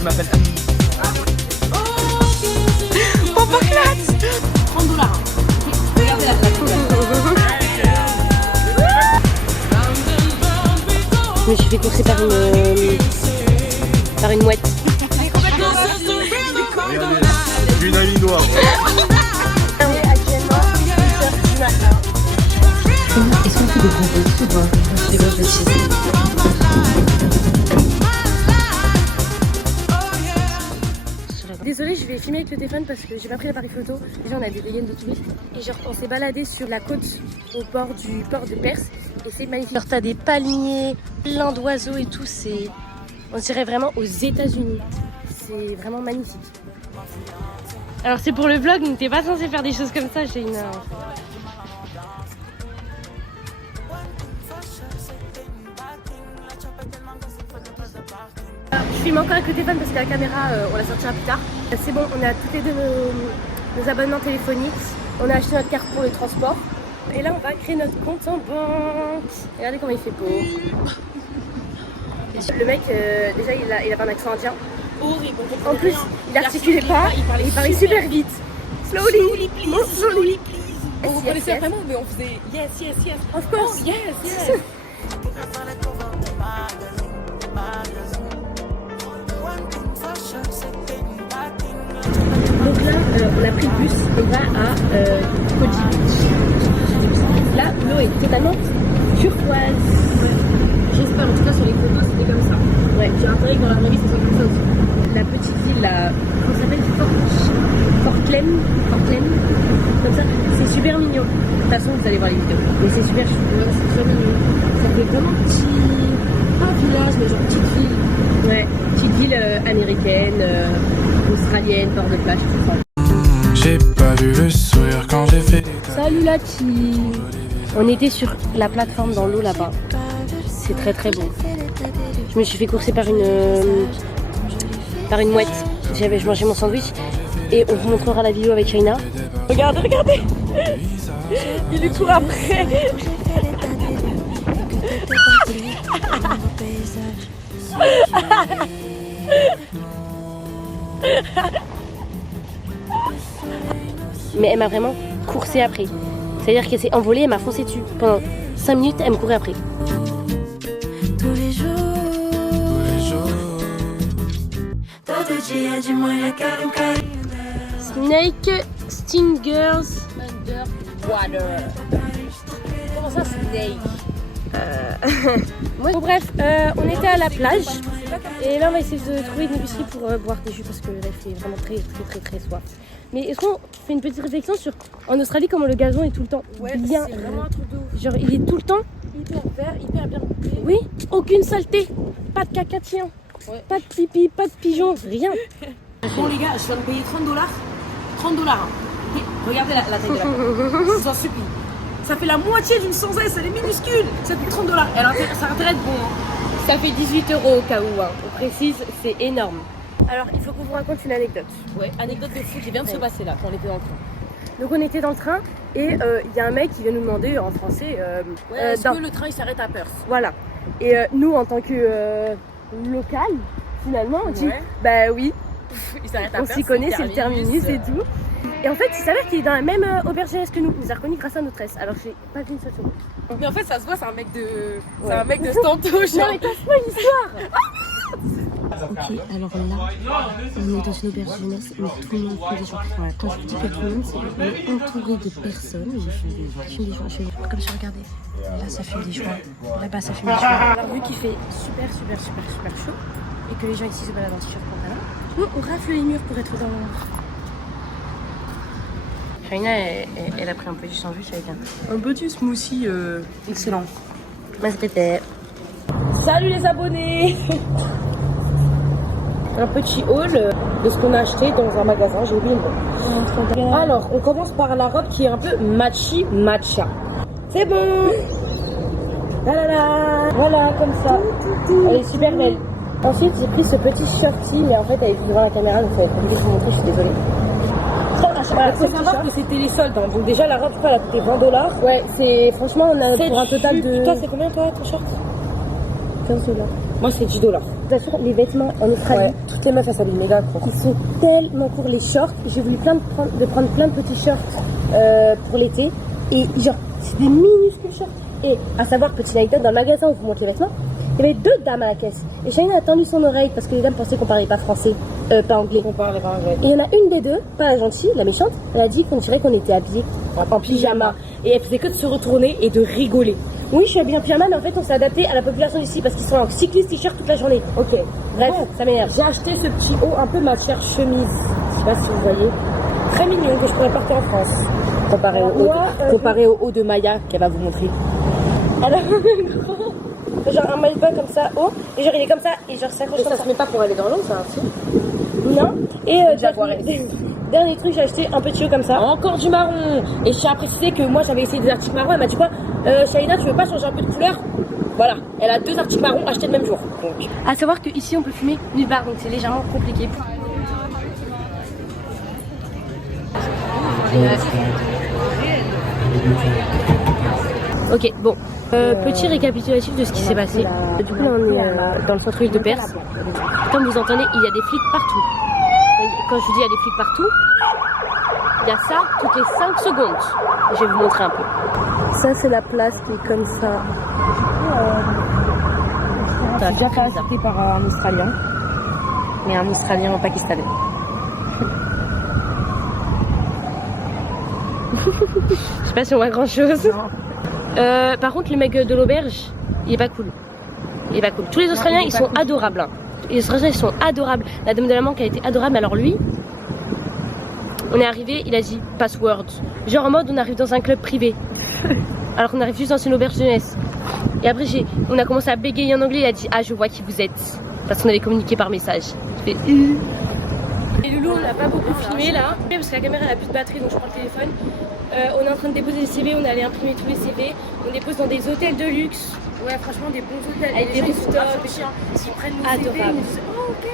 je m'appelle Annie. Papa classe. 30 $. Regardez la plaque. Je me suis fait courser par une mouette. Regardez, une amie noire. Est-ce qu'on fait des gros bouts ou pas? Des gros bêtises. Désolée, je vais filmer avec le téléphone parce que j'ai pas pris l'appareil photo. Déjà, on a des dégaines de touristes. Et genre, on s'est baladé sur la côte au bord du port de Perse. Et c'est magnifique. Genre, t'as des palmiers, plein d'oiseaux et tout. On dirait vraiment aux États-Unis. C'est vraiment magnifique. Alors, c'est pour le vlog, donc t'es pas censé faire des choses comme ça. J'ai une. Je filme encore avec le téléphone parce que la caméra, on la sortira plus tard. C'est bon, on a toutes les deux nos abonnements téléphoniques. On a acheté notre carte pour le transport. Et là, on va créer notre compte en banque. Regardez comment il fait beau. Le mec, déjà, il avait un accent indien. Horrible. En plus, il articulait pas. Il parlait super vite. Slowly, please. Slowly, please. On Yes, reconnaissait yes. vraiment, mais on faisait yes, yes, yes. Of course. Oh, yes, yes. Donc là, on a pris le bus, on va à Koji Beach. Là, l'eau est totalement turquoise. J'espère, en tout cas sur les photos, c'était comme ça. Ouais. J'ai intérêt que dans la vraie vie, ce soit comme ça aussi. La petite ville, là, comment ça s'appelle? Portland, comme ça, c'est super mignon. De toute façon, vous allez voir les vidéos. Mais c'est super chou. Ouais, c'est très mignon. Ça fait vraiment petit, pas village, mais genre petite ville. Ouais, petite ville américaine, australienne, bord de plage, tout ça. J'ai pas vu le sourire quand j'ai fait. Salut la team. On était sur la plateforme dans l'eau là-bas. C'est très très beau. Je me suis fait courser par une mouette. Je mangeais mon sandwich et on vous montrera la vidéo avec Shaina. Regardez, regardez. Il lui court après. Mais elle m'a vraiment coursé après. C'est-à-dire qu'elle s'est envolée, elle m'a foncé dessus. Pendant 5 minutes, elle me courait après. Tous les jours. Snake Stingers Underwater. Comment ça, Snake? Bon, bref, on était à la plage et là on va essayer de trouver une épicerie pour boire des jus parce que là il fait vraiment très soif. Mais est-ce qu'on fait une petite réflexion sur en Australie comment le gazon est tout le temps bien, c'est vraiment un truc de ouf. genre il est tout le temps Hyper vert, hyper bien coupé. oui, aucune saleté, pas de caca de chien, Ouais. pas de pipi, pas de pigeon, rien. Bon les gars, je viens de payer 30 $. 30 $. Hein. Et regardez la taille de la boîte. Je vous en supplie. Ça fait la moitié d'une 100S, elle est minuscule. Ça coûte 30 $. Elle a intérêt, ça a intérêt de bon. Hein. Ça fait 18 € au cas où, hein. On précise, c'est énorme. Alors il faut qu'on vous raconte une anecdote. Ouais, anecdote de fou qui vient de se passer là, quand on était dans le train. Donc on était dans le train et il y a un mec qui vient nous demander en français Est-ce que le train il s'arrête à Perth? Voilà. Et nous en tant que local, finalement, on dit Ouais. bah oui, Il s'arrête à on Perth. s'y connaît, c'est le terminus et tout. Et en fait, il s'avère qu'il est dans la même auberge jeunesse que nous. Il nous a reconnus grâce à notre S. Alors j'ai pas vu une seule seconde. Mais en fait, ça se voit, c'est un mec de. C'est Ouais. un mec de Stanto, Non genre. mais casse-moi l'histoire. Ok, alors là, on est dans une auberge jeunesse, mais tout le monde fait des gens. Voilà, quand je dis que tout le monde, c'est qu'on est entouré de personnes. Je fume des joints, comme ça, regardez. Là, ça fume des joints. Là-bas, ça fume des joints. Alors, vu qu'il fait super chaud et que les gens ici se baladent en t-shirt pantalon, nous, on rafle les murs pour être dans l'ombre. Shaina, elle a pris un petit sandwich avec Un petit smoothie excellent. masquette. Salut les abonnés. Un petit haul de ce qu'on a acheté dans un magasin, j'ai oublié le nom. Alors, on commence par la robe qui est un peu matcha. C'est bon. Voilà, comme ça. Elle est super belle. Ensuite, j'ai pris ce petit shorty, mais en fait, elle est devant la caméra, donc ça va être compliqué de vous montrer, je suis désolée. Voilà, Faut savoir que c'était les soldes. Hein. Donc déjà la robe, je crois, elle a coûté 20 $. Ouais, c'est franchement, on a pour un total de. Toi, c'est combien toi ton short 15 $. Moi, c'est 10 $. Je t'assure, les vêtements en Australie, Ouais, toutes les meufs, elles s'habillent méga court. ils sont tellement courts. Les shorts, j'ai voulu de prendre plein de petits shorts pour l'été. Et genre, c'est des minuscules shorts. Et à savoir, petite anecdote, dans le magasin où je vous montre les vêtements, il y avait 2 dames à la caisse. Et Shaina a tendu son oreille parce que les dames pensaient qu'on parlait pas français, pas anglais. On parle pas anglais. Et il y en a une des deux, pas la gentille, la méchante, elle a dit qu'on dirait qu'on était habillés en pyjama. Et elle faisait que de se retourner et de rigoler. Oui, je suis habillée en pyjama, mais en fait, on s'est adapté à la population d'ici parce qu'ils sont en cycliste t-shirt toute la journée. Ok. Bref, Bon, ça m'énerve. j'ai acheté ce petit haut, un peu ma chère chemise. Je sais pas si vous voyez. Très mignon que je pourrais porter en France. Comparé au haut de Maya qu'elle va vous montrer. Alors, genre un maillot de bain comme ça, haut, et genre il est comme ça, et genre ça accroche Et comme ça ça. se met pas pour aller dans l'eau, ça, si? Non. Et Jaguaresse. dernier truc, j'ai acheté un petit haut comme ça. Encore du marron. Et je tiens à préciser que moi j'avais essayé des articles marrons. Elle m'a dit quoi, Shaina, tu veux pas changer un peu de couleur? Voilà, elle a 2 articles marrons achetés le même jour. Donc. À savoir qu'ici on peut fumer nulle part, donc c'est légèrement compliqué. Ok, bon. Petit récapitulatif de ce qui s'est passé. Du coup, là, on est dans le centre-ville de Perth. Comme vous entendez, il y a des flics partout. Quand je vous dis il y a des flics partout, il y a ça toutes les 5 secondes. Je vais vous montrer un peu. Ça, c'est la place qui est comme ça. T'as déjà fait arrêter par un Australien. Mais un Australien pakistanais. Je sais pas si on voit grand chose. Par contre, le mec de l'auberge, il est pas cool. Il est pas cool. Tous les Australiens, ils sont adorables. Hein. Les Australiens, ils sont adorables. La dame de la banque a été adorable. Alors lui, on est arrivé, il a dit password. Genre en mode, on arrive dans un club privé. Alors qu'on arrive juste dans une auberge jeunesse. Et après, on a commencé à bégayer en anglais. Il a dit ah, je vois qui vous êtes. Parce qu'on avait communiqué par message. Je fais Et Loulou, on n'a pas beaucoup filmé là. Parce que la caméra elle a plus de batterie, donc je prends le téléphone. On est en train de déposer des CV, on est allé imprimer tous les CV. On dépose dans des hôtels de luxe. Ouais, franchement, des bons hôtels. Avec des rooftops. Ils prennent nos CV, ils nous disent oh, ok.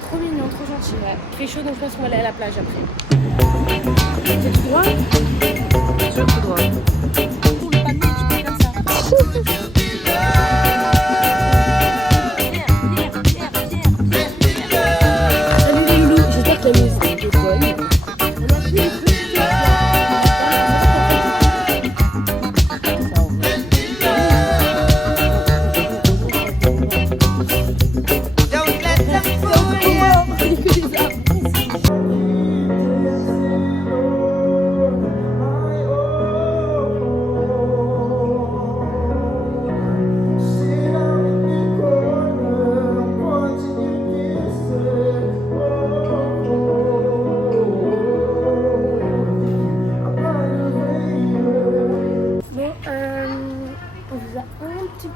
Trop mignon, trop gentil. Ouais. Il fait chaud, donc je pense qu'on va aller à la plage après. C'est tout droit? Je tout droit. Pour le panier, tu peux faire ça. Salut les loulous, j'espère que la musique est bonne.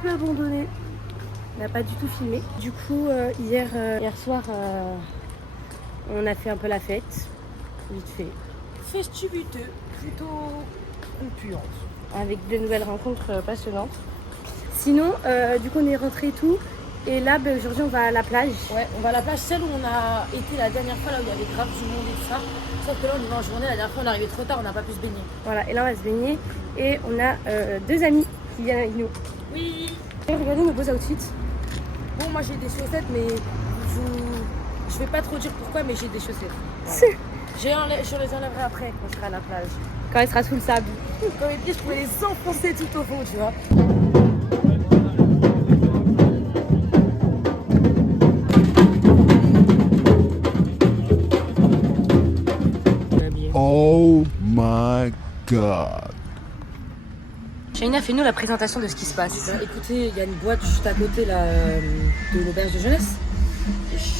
Abandonné. On n'a pas du tout filmé. Du coup, hier soir, on a fait un peu la fête, vite fait, Festivité plutôt concluante. avec de nouvelles rencontres passionnantes. Sinon, du coup, on est rentré et tout. Et là, aujourd'hui, on va à la plage. Ouais, on va à la plage, celle où on a été la dernière fois, là où il y avait grave du monde et tout ça. Sauf que là, on y va en journée. La dernière fois, on est arrivé trop tard, on n'a pas pu se baigner. Voilà, et là, on va se baigner. Et on a 2 amis qui viennent avec nous. Oui. Et regardez nos beaux outfits. Bon, moi j'ai des chaussettes, mais je vais pas trop dire pourquoi, mais j'ai des chaussettes. Voilà. Je les enlèverai après quand je serai à la plage. Quand elle sera sous le sable. Quand mes pieds, je pourrais les enfoncer tout au fond, tu vois. Oh my god. Shaina, fais-nous la présentation de ce qui se passe. Écoutez, il y a une boîte juste à côté là, de l'auberge de jeunesse.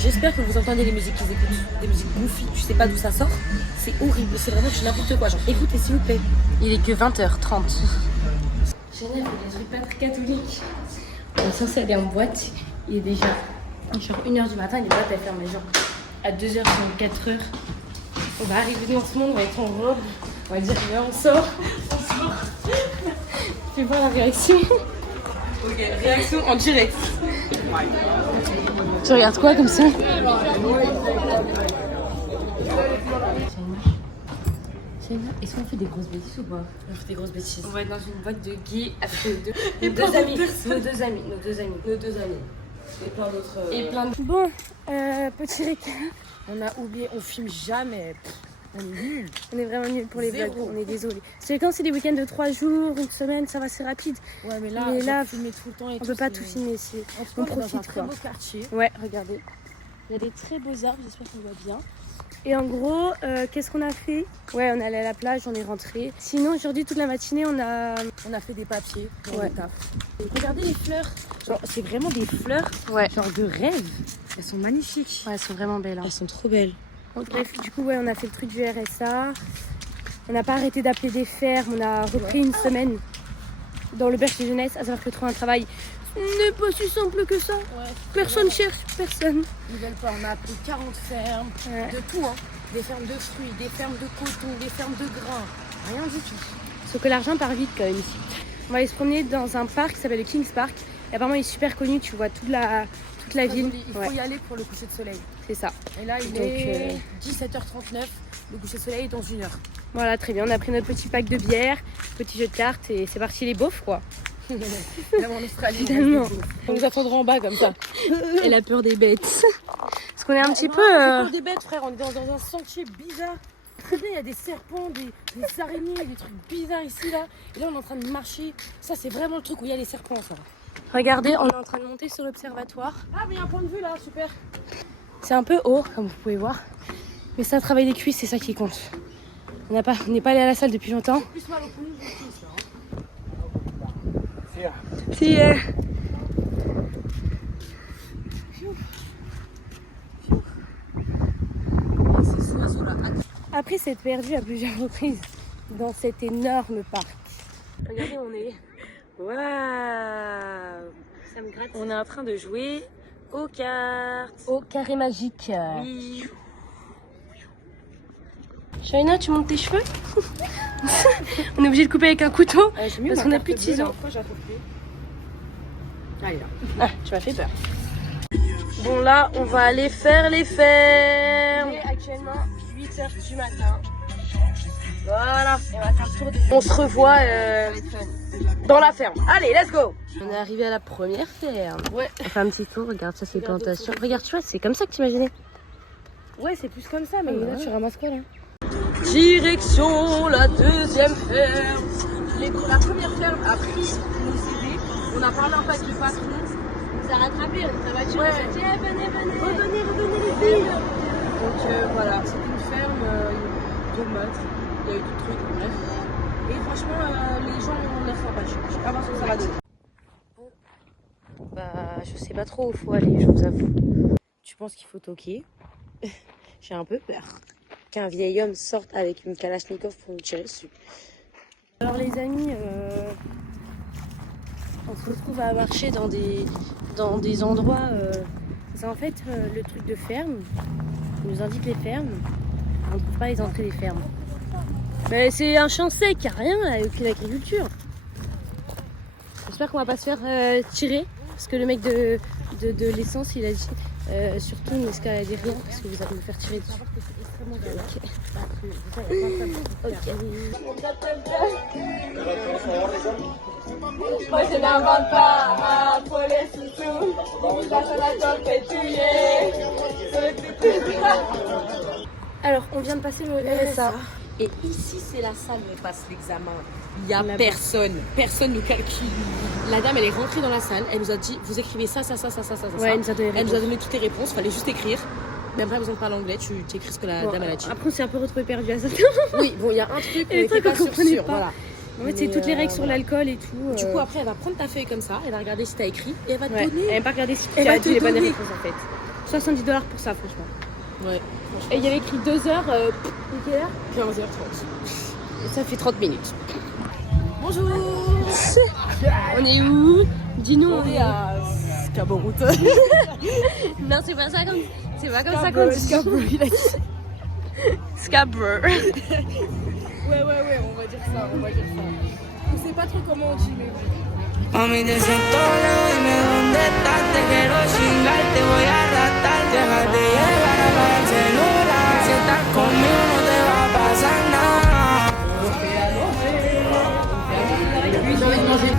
J'espère que vous entendez les musiques qu'ils écoutent. Des musiques goofy, tu sais pas d'où ça sort. C'est horrible, c'est vraiment n'importe quoi. Genre, écoutez s'il vous plaît. Il est que 20h30. Shaina fait des trucs pas très catholiques. On est censé aller en boîte. Il est déjà genre 1h du matin, les boîtes elles ferment genre à 2h, 4h. On va arriver dans ce monde, on va être en robe. On va dire, viens, on sort. Fais voir la réaction. Ok, réaction en direct. Tu regardes quoi comme ça? Shaina, est-ce qu'on fait des grosses bêtises ou pas? On fait des grosses bêtises. On va être dans une boîte de gays avec nos deux amis. Et plein d'autres. Et plein de... Bon, petit récap. On a oublié, on filme jamais. On est nuls. On est vraiment nuls pour les Zéro. vlogs, on est désolé. C'est quand c'est des week-ends de 3 jours, une semaine, ça va, c'est rapide. Ouais, mais Mais là, filmer tout le temps et On peut pas tout filmer ici. On On profite dans un profite très quoi. beau quartier. Ouais, regardez. Il y a des très beaux arbres, j'espère qu'on voit bien. Et en gros, qu'est-ce qu'on a fait? Ouais, on est allé à la plage, on est rentré. Sinon, aujourd'hui, toute la matinée, on a fait des papiers pour Ouais. le taf. Regardez les fleurs. Genre, c'est vraiment des fleurs Ouais. genre de rêve. Elles sont magnifiques. Ouais, elles sont vraiment belles. Hein. Elles sont trop belles. Bref, du coup, ouais, on a fait le truc du RSA. On n'a pas arrêté d'appeler des fermes. On a repris une semaine dans le berger jeunesse, à savoir que trouver un travail n'est pas si simple que ça. Ouais. Personne cherche, personne. Ils veulent pas. On a appelé 40 fermes. Ouais. De tout, hein. Des fermes de fruits, des fermes de coton, des fermes de grains. Rien du tout. Sauf que l'argent part vite quand même ici. On va aller se promener dans un parc qui s'appelle le Kings Park. Et apparemment, il est super connu. Tu vois toute la Très ville. joli. Il faut Ouais, y aller pour le coucher de soleil. c'est ça. Et là, il Donc, est 17h39. Le coucher de soleil est dans 1 heure. Voilà, très bien. On a pris notre petit pack de bière, petit jeu de cartes et c'est parti les beaufs quoi. Même en Australie. Finalement. On nous attendra en bas comme ça. Et la peur des bêtes. Parce qu'on est un petit Non, peu... c'est pas des bêtes, frère. On est dans un sentier bizarre. Très bien, il y a des serpents, des araignées, des trucs bizarres ici, là. Et là, on est en train de marcher. Ça, c'est vraiment le truc où il y a les serpents, ça. Regardez, on est en train de monter sur l'observatoire. Ah, mais il y a un point de vue, là. Super. C'est un peu haut, comme vous pouvez voir. Mais ça travaille les cuisses, c'est ça qui compte. On n'est pas allé à la salle depuis longtemps. Plus mal au poulet, je trouve, ça. Si, Après s'être perdu à plusieurs reprises dans cet énorme parc. Regardez, on est... Waouh! Ça me gratte. On est en train de jouer aux cartes. Au carré magique. Oui. Shaina, tu montes tes cheveux? On est obligé de couper avec un couteau parce qu'on n'a plus de ciseaux. Allez, là. Ah, tu m'as fait peur. Bon, là, on va aller faire les fermes. Il est actuellement 8h du matin. Voilà. Et on va faire le tour on se revoit dans la ferme. Allez, let's go. On est arrivé à la première ferme. Ouais. On fait un petit tour. Regarde, ça, c'est les plantations. Regarde, tu vois, c'est comme ça que tu imaginais. Ouais, c'est plus comme ça, mais là, tu ramasses quoi, là? Direction la deuxième ferme. La première ferme a pris nos CD. On a parlé un peu avec le patron. On s'est rattrapé, on est voiture. Ouais. On s'est dit, eh, venez, venez. Revenez les filles. Donc voilà, c'est une ferme, tomates, il y a eu tout truc, bref. Et franchement, les gens ont l'air sympas. Je sais pas voir ce que ça va donner. Bah, je sais pas trop où il faut aller, je vous avoue. Tu penses qu'il faut toquer? J'ai un peu peur qu'un vieil homme sorte avec une kalachnikov pour nous tirer dessus. Alors les amis, on se retrouve à marcher dans des endroits. C'est en fait le truc de ferme. On nous indique les fermes. On ne trouve pas les entrées des fermes. Mais c'est un champ sec, y a rien, avec l'agriculture. J'espère qu'on va pas se faire tirer. Parce que le mec de l'essence, il a dit surtout n'escaladez rien parce que vous allez me faire tirer dessus. Moi je n'invente pas pour les sous-sous. Alors, on vient de passer le RSA. Et ici, c'est la salle où on passe l'examen. Il n'y a personne. Personne nous calcule. La dame, elle est rentrée dans la salle. Elle nous a dit, vous écrivez ça. Ouais, elle nous a donné Elle nous a donné toutes les réponses. Il fallait juste écrire. Même pas besoin de parler anglais. Tu écris ce que la dame, elle a dit. Après, on s'est un peu retrouvé perdu à ça. Oui, bon, il y a un truc, Et les on n'était trucs pas qu'on sûr. comprenait pas. Voilà. En fait, c'est Mais, toutes les règles sur voilà. l'alcool et tout. Du coup, après, elle va prendre ta feuille comme ça. Elle va regarder si t'as écrit. Et elle va te ouais. donner. Elle n'a pas regardé si tu Elle as va dit te les bonnes donner. réponses en fait. $70 pour ça, franchement. Ouais. Et il y avait écrit 2 heures. Quelle heure 15h30. Et ça fait 30 minutes. Bonjour. On est où? Dis-nous. On est à Scarborough. Non, c'est pas ça comme. C'est pas comme ça qu'on dit. Scarborough. Ouais, on va dire ça. On sait pas trop comment on dit, mais Mami, te siento lejos, dime dónde estás. Te quiero chingar, te voy a arrastrar. Déjate llevar a la celular. Si estás conmigo, no te va a pasar nada. j'ai envie de manger.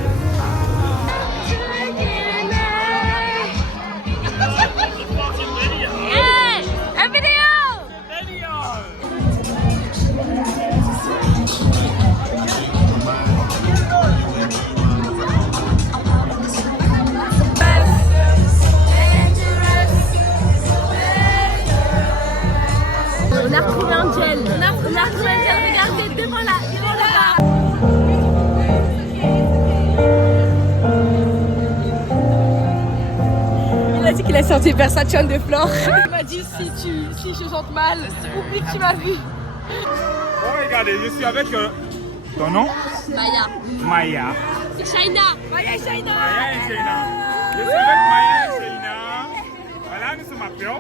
qu'il a sorti le Versace de Flore. Il m'a dit si je chante mal, oublie que tu m'as vu. Oh, regardez, je suis avec ton nom Maya. Maya. C'est Shaina. Maya et Shaina. Maya et Shaina. Je suis avec Maya et Shaina. Voilà, nous sommes à Péo.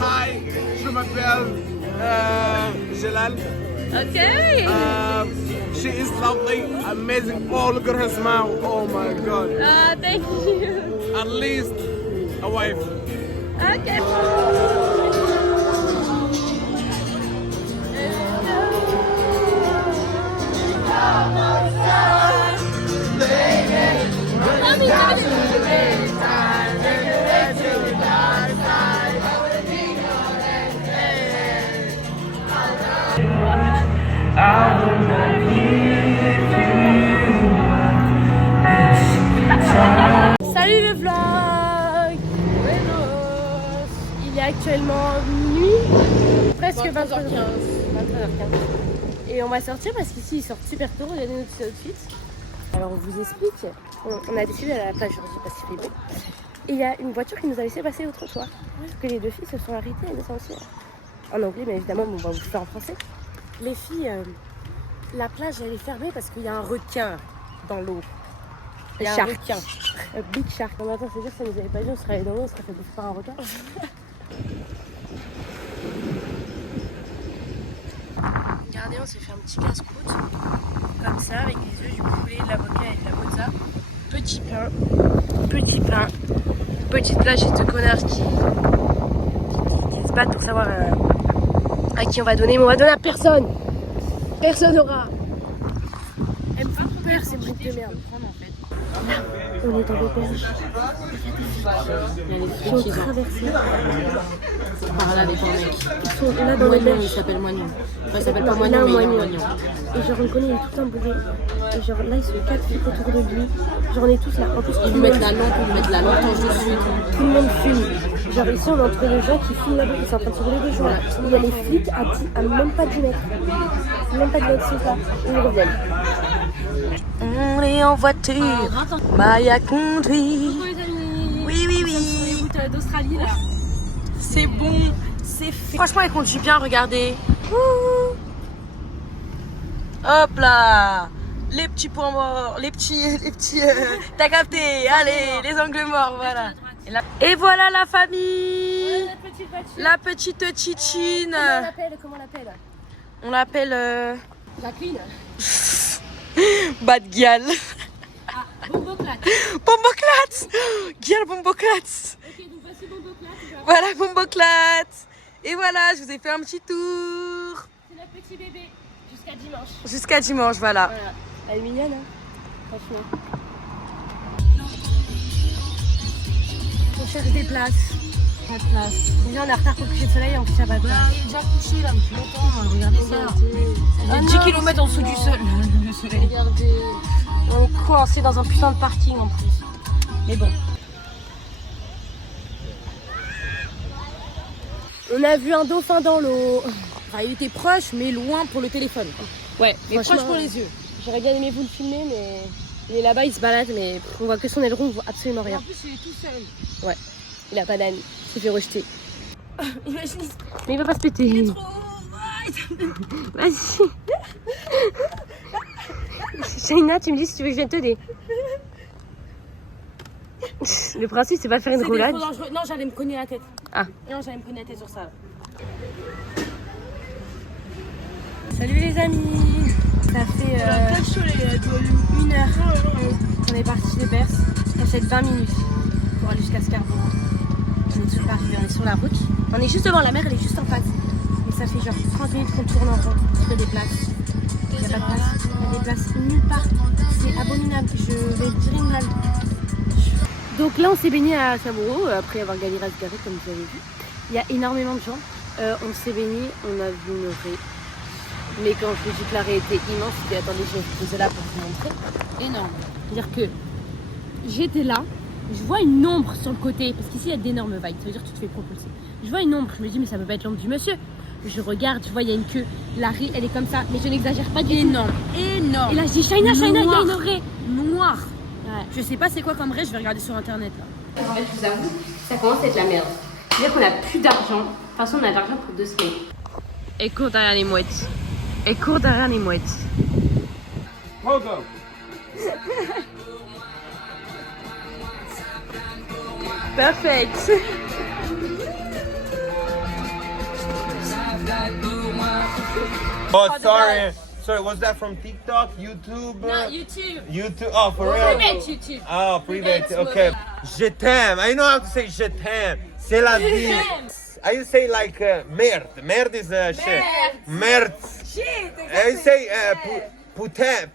Hi, je m'appelle Jalal. Ok. She is lovely, amazing. Oh, look at her smile. Oh my God. Ah, thank you. At least a wife. Ok. Salut le vlog. Buenos. Il est actuellement minuit, presque 23h15. Et on va sortir parce qu'ici ils sortent super tôt. Regardez notre outfit. Alors on vous explique. On a décidé d'aller à la plage aujourd'hui parce qu'il fait beau. Et il y a une voiture qui nous a laissé passer au trottoir. Parce que les deux filles se sont arrêtées, elles sont aussi en anglais, mais évidemment on va vous faire en français. Les filles, la plage elle est fermée parce qu'il y a un requin dans l'eau. Il y a un requin. Big shark. Non, mais attends, c'est-à-dire que ça nous avait pas dit, on serait allé dans l'eau, on serait fait bouffer par un requin. Regardez, on s'est fait un petit casse-croûte. Comme ça, avec les œufs, du poulet, de l'avocat et de la mozza. Petit pain. Petit pain. Petite plage et ce connard qui se battent pour savoir à qui on va donner. Mais on va donner à personne. Personne n'aura. Elle me fait peur, ces bruits de merde. On est dans l'auberge. Ils sont traversés. Par là avec un mec. Ils sont là dans Moignon, il l'auberge. s'appelle Moignon. Enfin, il s'appelle pas Non, Moignon, là, mais il est Moignon. Moignon. Et genre on connaît, il est tout un bourré. Et genre là ils sont 4 filles autour de lui. Genre on est tous là. En plus Ils tout lui le mettent monde, la lampe, ils lui mettent la lampe dessus. tout le monde fume. Genre ici on est entre les gens qui fument là-bas, ils sont en train de se rouler des joints. Il y a les flics à même pas 10 mètres. Même pas 10 mètres, c'est ça. Ils reviennent. On est en voiture. Maya conduit. Oui, oui, oui. d'Australie là. C'est bon, c'est fait. Franchement, elle conduit bien, regardez. Ouh. Hop là. Les petits points morts, les petits, t'as capté, allez, les angles morts, voilà. Et voilà la famille. La petite Chichine. Comment on l'appelle? On l'appelle Jacqueline. Bad Gyal. Ah, Bomboclat. Bomboclat. Gyal Bomboclat. Ok, donc voici Bomboclat. Voilà Bomboclat. Et voilà, je vous ai fait un petit tour. C'est notre petit bébé. Jusqu'à dimanche. Jusqu'à dimanche, voilà. Elle est mignonne, hein. Franchement. On cherche des places. Pas de place. Déjà, on est en retard pour le coucher de soleil, en plus, il n'y a pas de place. Il est déjà couché là depuis longtemps. Regardez ça. Il est 10 km en dessous du sol. Le soleil. Regardez. On est coincé dans un putain de parking en plus. Mais bon. On a vu un dauphin dans l'eau. Enfin, il était proche, mais loin pour le téléphone. Ouais, Mais proche pour les yeux. J'aurais bien aimé vous le filmer, mais il est là-bas, il se balade, mais on voit que son aileron, on voit absolument Et rien. en plus, il est tout seul. Ouais, il a pas d'âne, il s'est fait rejeter. Imagine, Mais il va pas se péter. il est trop. Vas-y. Shaina, tu me dis si tu veux que je vienne t'aider. Le principe, c'est pas de faire une C'est des roulade. faux dangereux. Non, j'allais me cogner la tête. Ah. Non, j'allais me cogner la tête sur ça. Salut les amis. Ça fait 1 heure qu'on est parti de Perse. Ça fait 20 minutes pour aller jusqu'à Scarborough. On est toujours pas arrivé, on est sur la route. On est juste devant la mer, elle est juste en face. Mais ça fait genre 30 minutes qu'on tourne en rond. On fait des places. Il n'y a pas de place. Il y a des places nulle part. C'est abominable. Je vais tirer une balle. Donc là, on s'est baigné à Scarborough après avoir galéré à se garer, comme vous avez vu. Il y a énormément de gens. On s'est baigné, on a vu une raie. Mais quand je vous dis que la raie était immense, c'était attendez, je vais vous poser là pour vous montrer. Énorme. C'est-à-dire que j'étais là, je vois une ombre sur le côté, parce qu'ici il y a d'énormes vagues, ça veut dire que tu te fais propulser. Je vois une ombre, je me dis mais ça peut pas être l'ombre du monsieur. Je regarde, je vois il y a une queue, la raie elle est comme ça, mais je n'exagère pas du tout. Énorme. Énorme. Et là je dis Shaina, il y a Noir. une raie. Noir. Ouais. Je sais pas c'est quoi comme raie, je vais regarder sur internet là. En fait, je vous avoue, ça commence à être la merde. C'est-à-dire qu'on n'a plus d'argent. De toute façon, on a de l'argent pour 2 semaines. Et court derrière les mouettes. Et court derrière les mouettes. Pogo. Perfect. Oh, sorry. Sorry, was that from TikTok, YouTube? No, YouTube. YouTube. Oh, for real? Private YouTube. Oh, private. Okay. Je t'aime. I know how to say je t'aime. C'est la vie. I say like merde. Merde is shit. Merde. Shit, I say putain.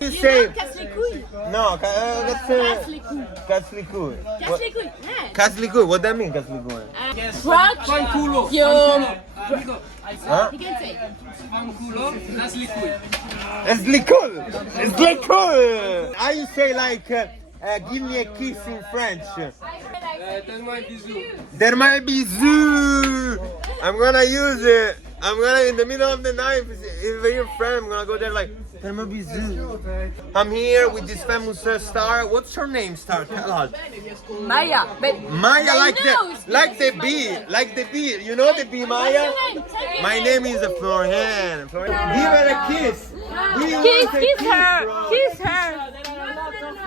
You say Casse les couilles. no. Casse les couilles. Casse les couilles. Casse les couilles. Yeah. Casse les couilles. What that mean? Casse les couilles. Rock your... Huh? You can say. It's licool. It's licool. I say like give me a kiss in French. There might be zoo. I'm gonna use it. I'm gonna in the middle of the night. If you're a friend, I'm gonna go there like there might be zoo. I'm here with this famous star. What's her name? Star, tell us. Maya. Maya, like the bee. You know the bee, Maya. My name is Florian. Give her a kiss. Kiss her. Kiss her.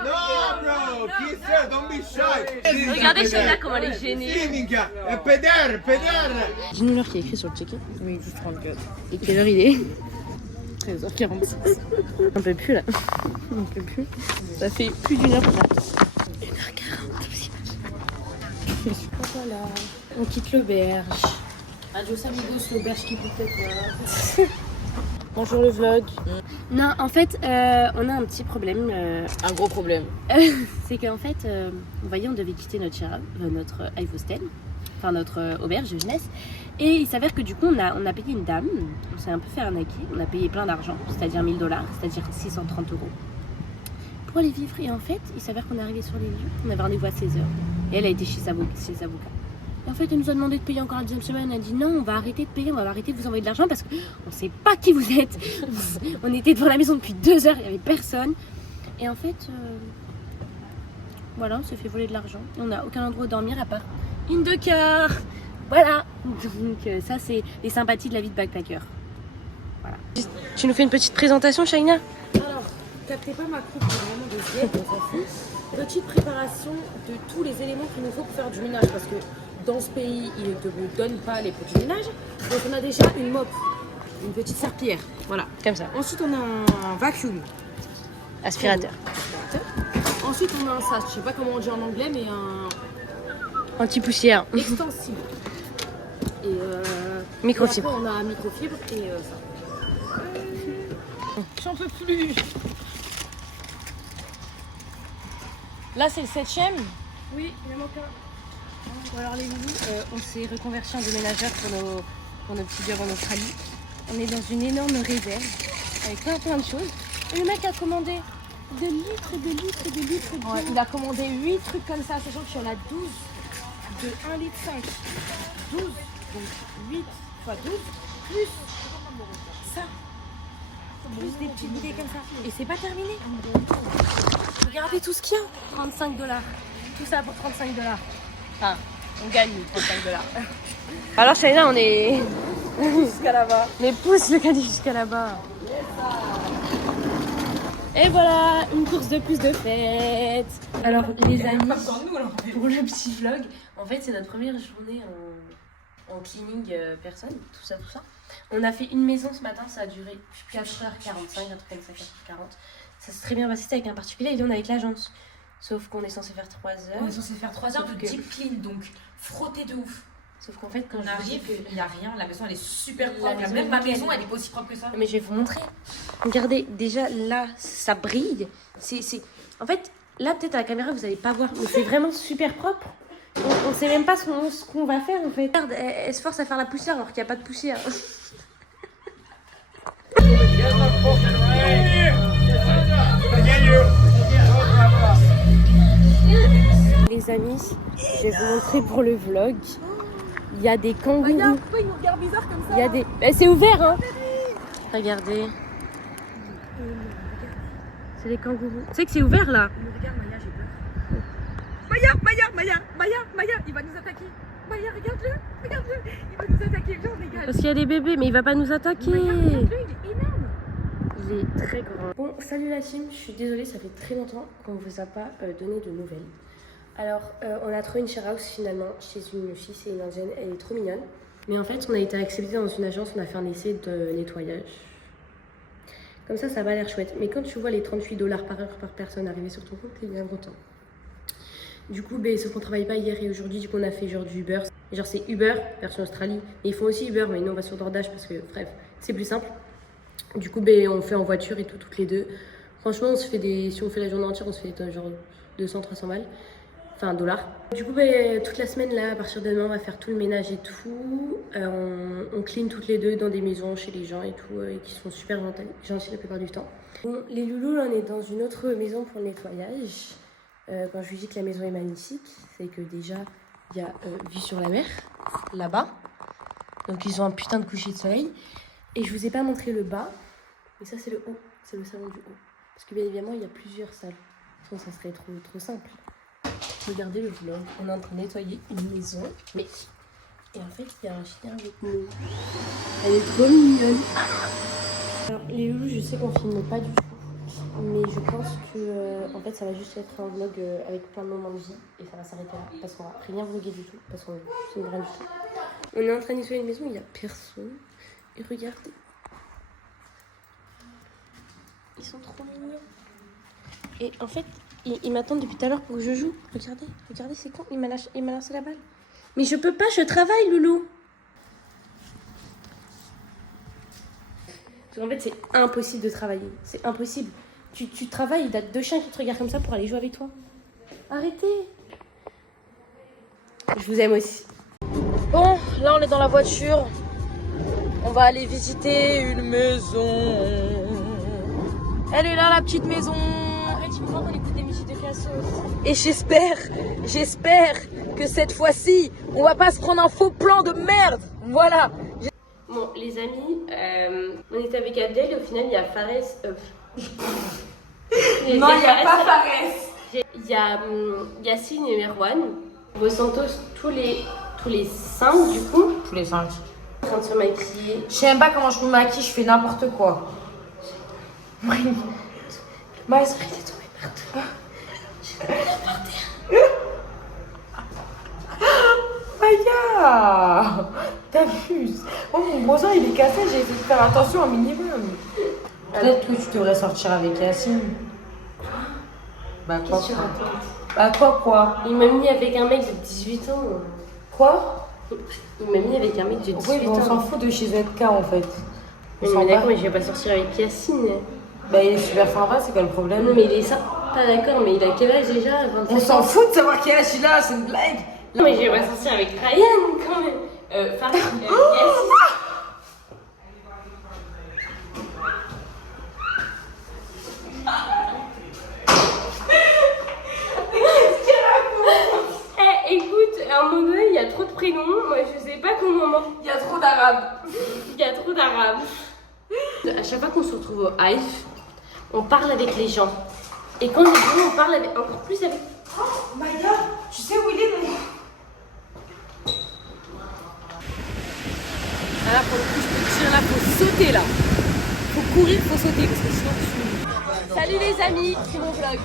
No, bro, kiss her. Don't be shy. Regardez Shaina comment elle est gênée. Peder. Dis-nous l'heure qui est écrit sur le ticket. Oui, 10h34. Et quelle heure il est 13h46. On peut plus là. On peut plus. Ça fait plus d'1 heure qu'on attend. 1h40 aussi. Voilà. On quitte l'auberge. Adios amigos, l'auberge qui peut être là. Bonjour le vlog. Non, en fait, on a un petit problème. Un gros problème. C'est qu'en fait, vous voyez, on devait quitter notre Hive Hostel, enfin notre auberge de jeunesse. Et il s'avère que du coup, on a payé une dame. On s'est un peu fait arnaquer. On a payé plein d'argent, c'est-à-dire 1 000 $, c'est-à-dire 630 € pour aller vivre. Et en fait, il s'avère qu'on est arrivé sur les lieux. On avait rendez-vous à 16h. Et elle a été chez ses avocats. Et en fait, elle nous a demandé de payer encore la deuxième semaine. Elle a dit non, on va arrêter de payer, on va arrêter de vous envoyer de l'argent parce qu'on ne sait pas qui vous êtes. On était devant la maison depuis 2 heures, il n'y avait personne. Et en fait, voilà, on s'est fait voler de l'argent. Et on n'a aucun endroit où dormir à part une de cœur. Voilà. Donc ça, c'est les sympathies de la vie de backpacker. Voilà. Tu nous fais une petite présentation, Shaina? Alors, captez pas ma coupe, c'est vraiment de zèbre, on s'en fout. Petite préparation de tous les éléments qu'il nous faut pour faire du ménage parce que dans ce pays, ils ne te donnent pas les produits de ménage. Donc on a déjà une mop, une petite serpillière, voilà. Comme ça. Ensuite on a un vacuum. Aspirateur. Ensuite on a un sas, je sais pas comment on dit en anglais, mais un Anti-poussière. extensible. Et Microfibre. et après on a un microfibre et ça. J'en peux plus. Là c'est le 7e. Oui, il me manque un. Bon, alors les loulous, on s'est reconverti en déménageur pour nos petits jobs en Australie. On est dans une énorme réserve avec plein de choses. Et le mec a commandé de litres. Ouais, il a commandé 8 trucs comme ça, sachant qu'il y en a 12 de 1,5 litre. 12, donc 8 fois 12, plus ça, plus des petites bouteilles comme ça. Et c'est pas terminé. Regardez tout ce qu'il y a. 35 $. Tout ça pour 35 $. Enfin, on gagne 35 $. Alors Shaina, on est Jusqu'à là-bas. les pouces le caddie jusqu'à là-bas. Et voilà, une course de plus de fête. Alors les amis, pour le petit vlog, en fait c'est notre première journée en cleaning personne, tout ça. On a fait une maison ce matin, ça a duré 4h45, un truc comme ça, 4h40. Ça s'est très bien passé, c'était avec un particulier et là on est avec l'agence. Sauf qu'on est censé faire 3 heures. On est censé faire 3 heures de deep clean, donc frotter de ouf. Sauf qu'en fait, quand On arrive, il n'y a rien, la maison elle est super La propre. maison Même est ma nickel. maison elle est pas aussi propre que ça. Mais je vais vous montrer. Regardez, déjà là, ça brille. En fait, là peut-être à la caméra vous n'allez pas voir, mais c'est vraiment super propre. On sait même pas ce qu'on va faire en fait. Regarde, elle se force à faire la poussière alors qu'il n'y a pas de poussière. Les amis, je vais vous montrer pour le vlog. Il y a des kangourous. Regarde, pourquoi ils nous regardent bizarre comme ça? Il y a des... c'est ouvert, hein. Regardez. C'est les kangourous. Tu sais que c'est ouvert, là. Regarde, Maya, j'ai peur. Maya, il va nous attaquer. Maya, regarde-le, il va nous attaquer. Viens, regarde. Parce qu'il y a des bébés, mais il va pas nous attaquer. Regarde-le, il est énorme. Il est très grand. Bon, salut la team, je suis désolée, ça fait très longtemps qu'on ne vous a pas donné de nouvelles. Alors, on a trouvé une share house finalement chez une fille, c'est une indienne, elle est trop mignonne. Mais en fait, on a été accepté dans une agence, on a fait un essai de nettoyage. Comme ça va l'air chouette. Mais quand tu vois les 38 $ par heure par personne arriver sur ton compte, t'es bien content. Du coup, sauf qu'on travaille pas hier et aujourd'hui, du coup on a fait genre du Uber. Genre c'est Uber version Australie. Et ils font aussi Uber, mais nous on va sur DoorDash parce que bref, c'est plus simple. Du coup, on fait en voiture et tout, toutes les deux. Franchement, on se fait si on fait la journée entière, on se fait genre 200-300 balles. Enfin, dollars. Du coup, toute la semaine, là, à partir de demain, on va faire tout le ménage et tout. On clean toutes les deux dans des maisons chez les gens et tout, et qui sont super gentils la plupart du temps. Bon, les loulous, là, on est dans une autre maison pour le nettoyage. Quand je lui dis que la maison est magnifique, c'est que déjà, il y a vue sur la mer, là-bas. Donc, ils ont un putain de coucher de soleil. Et je vous ai pas montré le bas, mais ça, c'est le haut. C'est le salon du haut. Parce que, bien évidemment, il y a plusieurs salles. Sinon, ça serait trop simple. Regardez le vlog, on est en train de nettoyer une maison, et en fait il y a un chien avec nous. Elle est trop mignonne. Alors les loulous, je sais qu'on filme pas du tout, mais je pense que en fait ça va juste être un vlog avec plein de moments de vie et ça va s'arrêter là parce qu'on va rien vlogger du tout parce qu'on filme rien du tout. On est en train de nettoyer une maison, il y a personne et regardez, ils sont trop mignons. Et en fait, ils m'attendent depuis tout à l'heure pour que je joue. Regardez, c'est con, il m'a lancé la balle. Mais je peux pas, je travaille, loulou. Parce qu'en fait, c'est impossible de travailler. C'est impossible. Tu travailles, il y a 2 chiens qui te regardent comme ça pour aller jouer avec toi. Arrêtez. Je vous aime aussi. Bon, là, on est dans la voiture. On va aller visiter une maison. Elle est là, la petite maison. On écoute des musiques de Cassos. Et j'espère que cette fois-ci, on va pas se prendre un faux plan de merde. Voilà. Bon, les amis, on était avec Abdel et au final, il y a Fares. Non, il n'y a pas Fares. Il y a Yacine et Merwan. Vos Santos tous les 5 du coup. Tous les 5. En train de se maquiller. Je sais même pas comment je me maquille, je fais n'importe quoi. Oui. Ma esprit est tombé partout. Maya, t'abuses. Oh, mon voisin il est cassé, j'ai essayé de faire attention un minimum. Peut-être que tu devrais sortir avec Yacine. Bah quoi? Bah quoi? Il m'a mis avec un mec de 18 ans. Quoi? Il m'a mis avec un mec de 18 Oui, on ans. s'en fout de chez ZK en fait. Mais d'accord, mais je vais pas sortir avec Yacine. Bah il est super sympa, c'est quoi le problème? Non mais il est ça. Pas d'accord, mais il a quel âge déjà? 27 On s'en fout de savoir quel âge il a, c'est une blague. Non mais je vais pas sortir avec Ryan quand même. Fares, Yacine. Écoute, à un moment donné, il y a trop de prénoms. Moi, je sais pas comment. Il y a trop d'arabes. À chaque fois qu'on se retrouve au Hive, on parle avec les gens. Et quand on est bon, on parle encore plus avec. Oh, Maya, tu sais où il est mon... Ah là, pour le coup, je peux te dire, là, faut sauter là. Faut courir, faut sauter parce que sinon tu... Salut les amis, c'est mon vlog.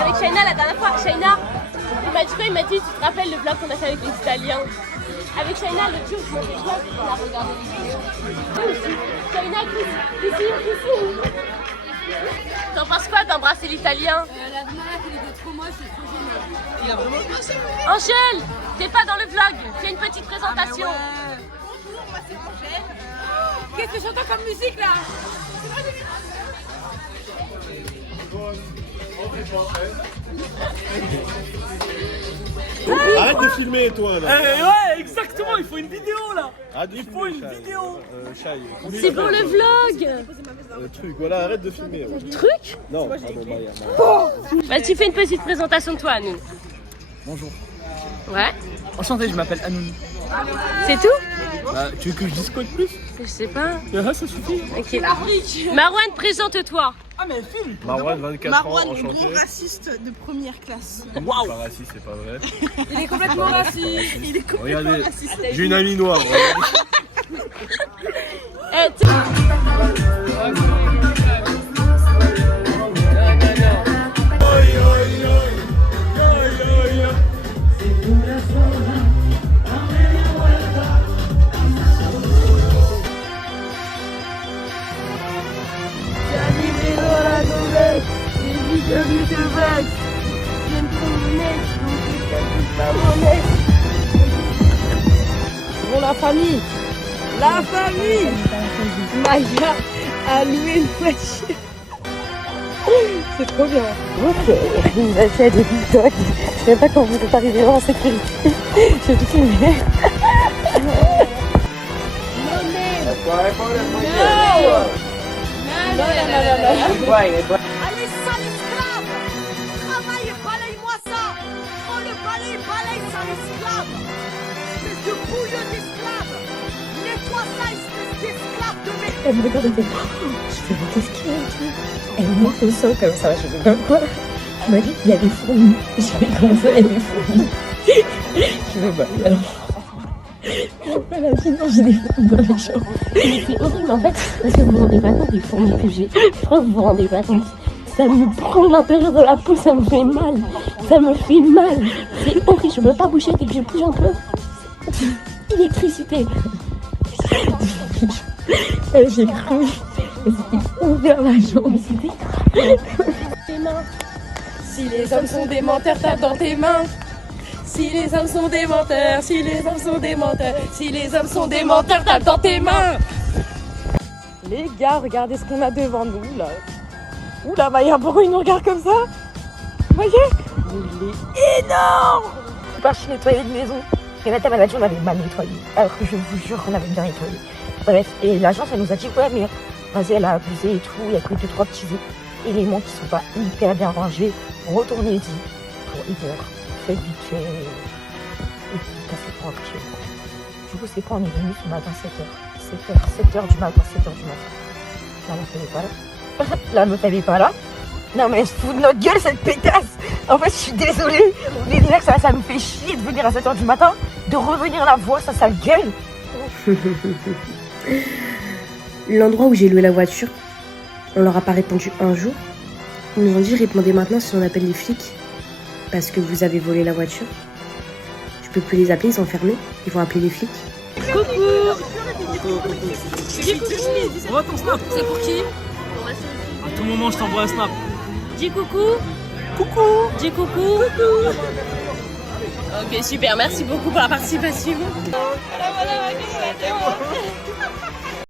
Avec Shaina la dernière fois, Shaina, il m'a dit, tu te rappelles le vlog qu'on a fait avec les Italiens? Avec Shaina, le jour où je mangeais vlog, on a regardé les vidéos. Shaina, ici. T'en penses quoi d'embrasser l'Italien? La nana qui était trop moche, c'est trop génial. Il a vraiment passé. Angèle, t'es pas dans le vlog, fais une petite présentation. Bonjour, moi c'est Angèle. Qu'est-ce que j'entends comme musique là? Arrête de filmer toi là. Ouais, exactement, il faut une vidéo là. Il faut une vidéo. C'est pour le vlog. Truc, voilà, arrête de filmer. Truc? Non, pardon, Vas-y, fais une petite présentation de toi, Anoun. Bonjour. Ouais. Enchanté, je m'appelle Anoun. C'est tout? Bah, tu veux que je dise quoi de plus? Je sais pas. Ah, ça suffit. Ok. Marwan, présente-toi. Marwan, 24 ans, enchanté. Gros raciste de première classe. Waouh. Pas raciste, c'est pas vrai. Il est complètement raciste. Il est complètement Regardez, raciste. j'ai une amie noire. Bon, la famille. Maya a loué une voiture. C'est trop bien. Ok, il a fait des TikTok. Je sais même pas comment vous êtes arrivé en sécurité. J'ai tout filmé. Allez, sale esclave! Travaille et balaye-moi ça! Prends le balai, balaye, sale esclave! Espèce de bouillon d'esclave! Nettoie ça, espèce d'esclave de merde! Elle me regarde et fait je fais mais qu'est-ce qu'il y a et tout. Elle me montre au sol comme ça, je fais comme quoi. Elle m'a dit il y a des fourmis. Je fais comme ça, il y a des fourmis. Je fais bah alors. Elle a dit non, j'ai des fourmis dans les jambes. Mais c'est horrible en fait, parce que vous vous rendez pas compte des fourmis que j'ai. Je crois que vous vous rendez pas compte. Ça me prend l'intérieur de la peau, ça me fait mal. Ça me fait mal. C'est horrible, je peux pas bouger dès que je bouge un peu. Électricité. J'ai cru. C'était ouvert la jambe, c'était tes mains. Si les hommes sont des menteurs, tape dans tes mains. Si les hommes sont des menteurs, si les hommes sont des menteurs, si les hommes sont des menteurs, tape dans tes mains. Les gars, regardez ce qu'on a devant nous là. Oula, Maya, pourquoi il nous regarde comme ça? Voyez? Il est énorme! Je suis partie nettoyer une maison. Et ma table, elle a dit on avait mal nettoyé. Alors que je vous jure qu'on avait bien nettoyé. Bref, et l'agence, elle nous a dit ouais, mais vas-y, elle a abusé et tout. Il y a que 2-3 petits éléments qui sont pas hyper bien rangés. Retournez-y pour hiver. Faites vite fait. Et puis, passez pour actuel. Du coup, c'est quand on est venu ce matin, 7h du matin. La meuf, elle est pas là. La meuf, elle est pas là. Non, mais elle se fout de notre gueule, cette pétasse. En fait, je suis désolée. Mais déjà que ça me fait chier de venir à 7h du matin, de revenir la voir, ça sale gueule. L'endroit où j'ai loué la voiture, on leur a pas répondu un jour. Ils nous ont dit répondez maintenant si on appelle les flics. Parce que vous avez volé la voiture. Je peux plus les appeler, ils sont fermés. Ils vont appeler les flics. Dis coucou! On va ton snap. C'est pour qui? À tout moment, je t'envoie un snap. Dis coucou! Coucou! Dis coucou! Coucou! Ok, super, merci beaucoup pour la participation. Voilà,